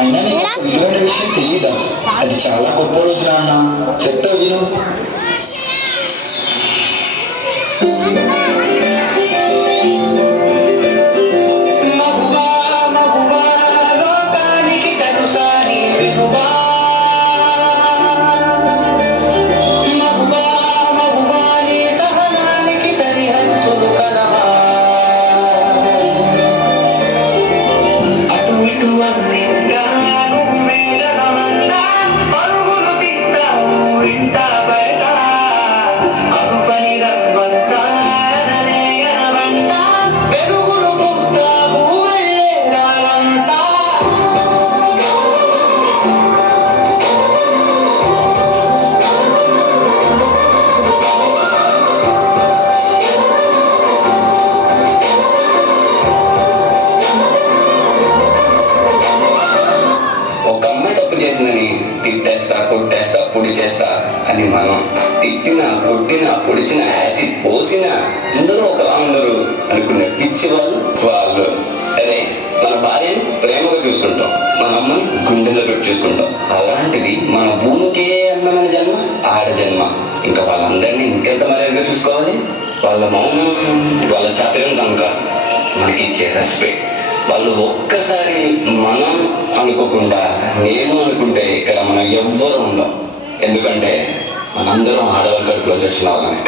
అయినా నీకు ఒక విలువైన విషయం తెలియదా? అది చాలా గొప్ప రోజు నాన్న, చెప్తా విను. తిట్టేస్తా, కొట్టేస్తా, పొడి చేస్తా అని మనం తిట్టినా, కొట్టినా, పొడిచిన, యాసిడ్ పోసినా అందరూ ఒకలా ఉండరు అనుకునే పిచ్చి వాళ్ళు. అదే మన భార్యని ప్రేమగా చూసుకుంటాం, మన అమ్మని గుండెలో పెట్టి చూసుకుంటాం. అలాంటిది మన భూమికే అందమైన జన్మ ఆడ జన్మ. ఇంకా వాళ్ళందరినీ ఇంకెంత మర్యాదగా చూసుకోవాలి. వాళ్ళ మౌనం, వాళ్ళ చాతుర్యం కనుక మనకి ఇచ్చే రెస్పెక్ట్. వాళ్ళు ఒక్కసారి మనం అనుకోకుండా నేను అనుకుంటే ఇక్కడ మనం ఎవ్వరు ఉండం. ఎందుకంటే మనందరం ఆడవారి కడుపులో వచ్చిన వాళ్ళని.